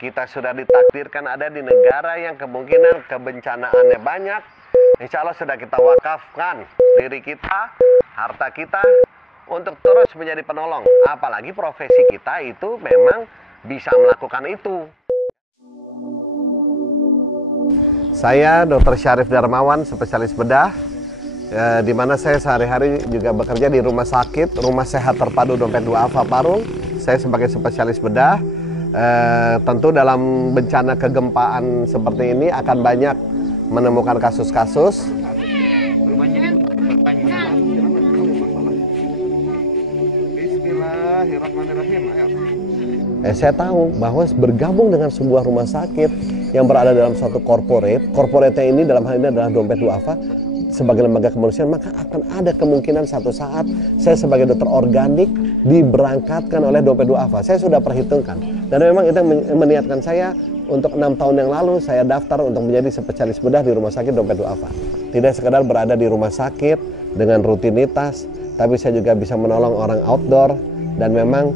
kita sudah ditakdirkan ada di negara yang kemungkinan kebencanaannya banyak. Insya Allah sudah kita wakafkan diri kita, harta kita untuk terus menjadi penolong. Apalagi profesi kita itu memang bisa melakukan itu. Saya Dr. Syarif Darmawan, spesialis bedah, di mana saya sehari-hari juga bekerja di rumah sakit, Rumah Sehat Terpadu Dompet Duafa Parung. Saya sebagai spesialis bedah. Tentu dalam bencana kegempaan seperti ini akan banyak menemukan kasus-kasus. Bismillahirrahmanirrahim. Saya tahu bahwa bergabung dengan sebuah rumah sakit yang berada dalam suatu corporate-nya ini dalam hal ini adalah Dompet Duafa sebagai lembaga kemanusiaan, maka akan ada kemungkinan satu saat saya sebagai dokter organik diberangkatkan oleh Dompet Duafa. Saya sudah perhitungkan dan memang itu meniatkan saya untuk 6 tahun yang lalu saya daftar untuk menjadi spesialis bedah di rumah sakit Dompet Duafa. Tidak sekedar berada di rumah sakit dengan rutinitas, tapi saya juga bisa menolong orang outdoor dan memang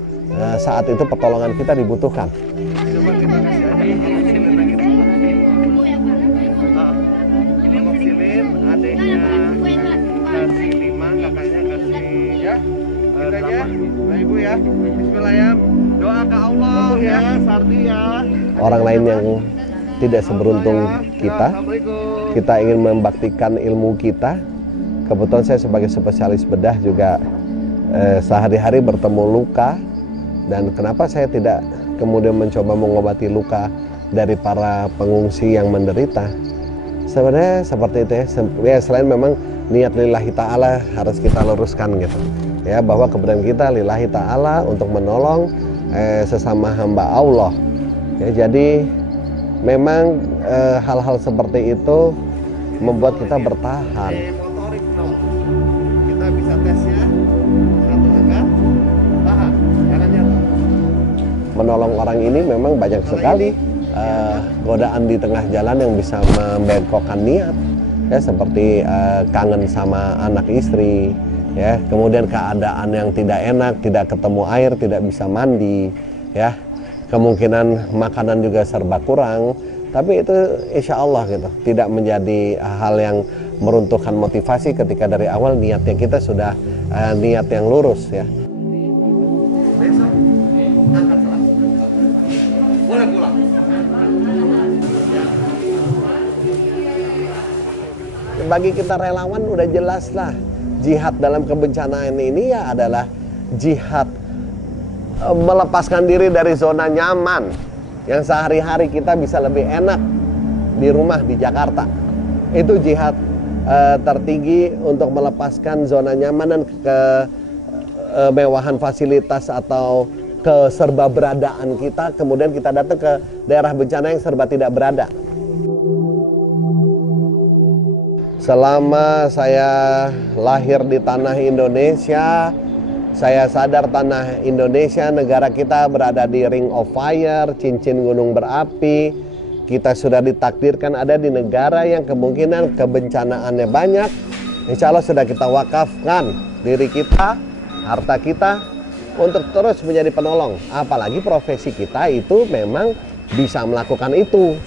saat itu pertolongan kita dibutuhkan. Coba kita kasih aja amoxilin, adiknya kasih 5, kakaknya kasih ya 8. Nah ibu ya, bismillah ya, doa ke Allah ya, Sardi ya. Orang lain yang tidak seberuntung kita ingin membaktikan ilmu kita. Kebetulan saya sebagai spesialis bedah juga sehari-hari bertemu luka. Dan kenapa saya tidak kemudian mencoba mengobati luka dari para pengungsi yang menderita? Sebenarnya seperti itu ya, selain memang niat lillahi ta'ala harus kita luruskan gitu. Ya, bahwa kebenaran kita lillahi ta'ala untuk menolong sesama hamba Allah. Ya, jadi memang hal-hal seperti itu membuat kita bertahan. Kita bisa tesnya. Menolong orang ini memang banyak sekali godaan di tengah jalan yang bisa membengkokkan niat, ya, seperti kangen sama anak istri, ya, kemudian keadaan yang tidak enak, tidak ketemu air, tidak bisa mandi, ya, kemungkinan makanan juga serba kurang, tapi itu insya Allah gitu tidak menjadi hal yang meruntuhkan motivasi ketika dari awal niatnya kita sudah niat yang lurus, ya. Bagi kita relawan udah jelas lah, jihad dalam kebencanaan ini ya adalah jihad melepaskan diri dari zona nyaman yang sehari-hari kita bisa lebih enak di rumah di Jakarta. Itu jihad tertinggi untuk melepaskan zona nyaman dan kemewahan fasilitas atau keserbaberadaan kita, kemudian kita datang ke daerah bencana yang serba tidak berada. Selama saya lahir di tanah Indonesia, saya sadar tanah Indonesia, negara kita berada di ring of fire, cincin gunung berapi. Kita sudah ditakdirkan ada di negara yang kemungkinan kebencanaannya banyak. Insya Allah sudah kita wakafkan diri kita, harta kita untuk terus menjadi penolong. Apalagi profesi kita itu memang bisa melakukan itu.